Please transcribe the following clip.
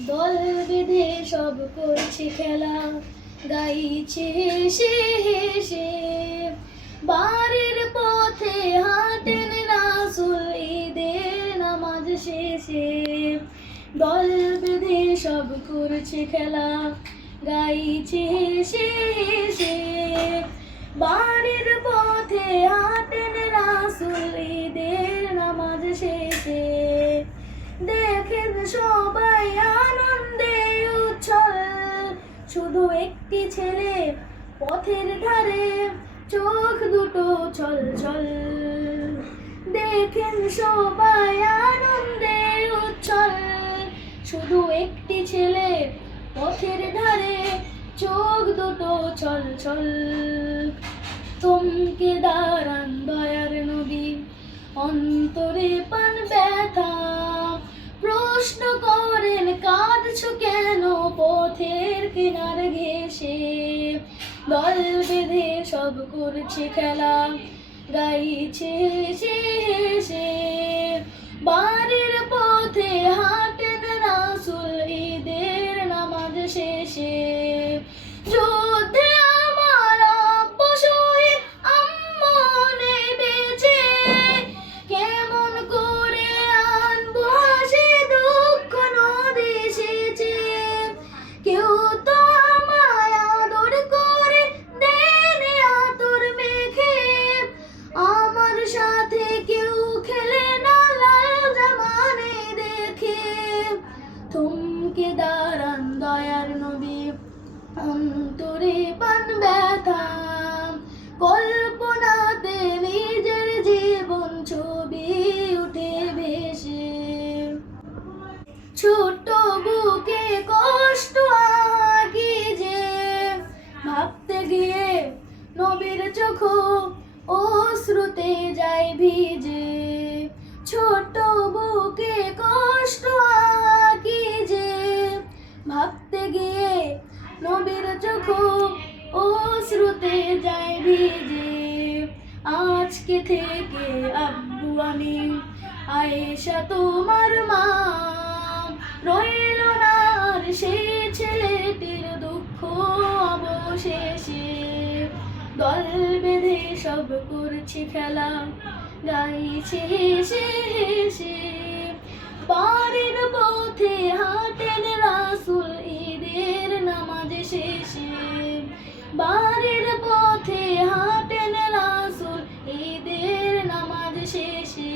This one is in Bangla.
দল বেঁধে সব করছে খেলা, গাইছে হেসে হেসে। বাড়ির পথে হাঁটেন রাসূল ঈদের নামাজ শেষে। দল বেঁধে সব করছে খেলা, গাইছে হেসে হেসে। বাড়ির পথে হাঁটেন রাসূল ঈদের নামাজ শেষে। দেখেন সবাই আনন্দে উচ্ছল, শুধু একটি ছেলে পথের ধারে, চোখ দুটো ছল ছল। দেখেন সবাই আনন্দে উচ্ছল, শুধু একটি ছেলে পথের ধারে, চোখ দুটো ছল ছল। থমকে দাঁড়ান দয়ার নবী, অন্তরে পান ব্যথা। প্রশ্ন করেন কাঁদছো কেন পথের কিনার ঘেঁষে। দল বেঁধে সব করছে খেলা, গাইছে হেসে হেসে। বাড়ির পথে হাঁটেন রাসূল ঈদের নামাজ শেষে। যুদ্ধে আমার আব্বু শহীদ, আম্মু নেই বেঁচে। কেমন করে আনবো হাসি, দুঃখ নদী সেচে। কেউ তো আমায় আদর করে দেয়নি আতর মেখে। আমার সাথে কেউ খেলে না লাল জামানে দেখে। থমকে দাঁড়ান দয়ার নবী, অন্তরে পান ব্যথা। কল্পনাতে নিজের জীবন ছবি উঠে ভেসে। ছোট্ট বুকে কষ্ট আকি যে, ভাবতে গিয়ে নবীর চোখ অশ্রুতে যায় ভিজে। ছোট্ট বুকে কষ্ট আকি যে, ভাবতে গিয়ে নবীর চোখ অশ্রুতে যায় ভিজে। আজকে থেকে আব্বু আমি, আয়েশা তোমার মা, রইল না আর সেই ছেলেটির দুঃখ অবশেষে। দল বেঁধে সব করছে খেলা, গাইছে হেসে হেসে। বাড়ির পথে হাঁটেন রাসূল ঈদের নামাজ শেষে। বাড়ির পথে হাঁটেন রাসূল ঈদের নামাজ শেষে।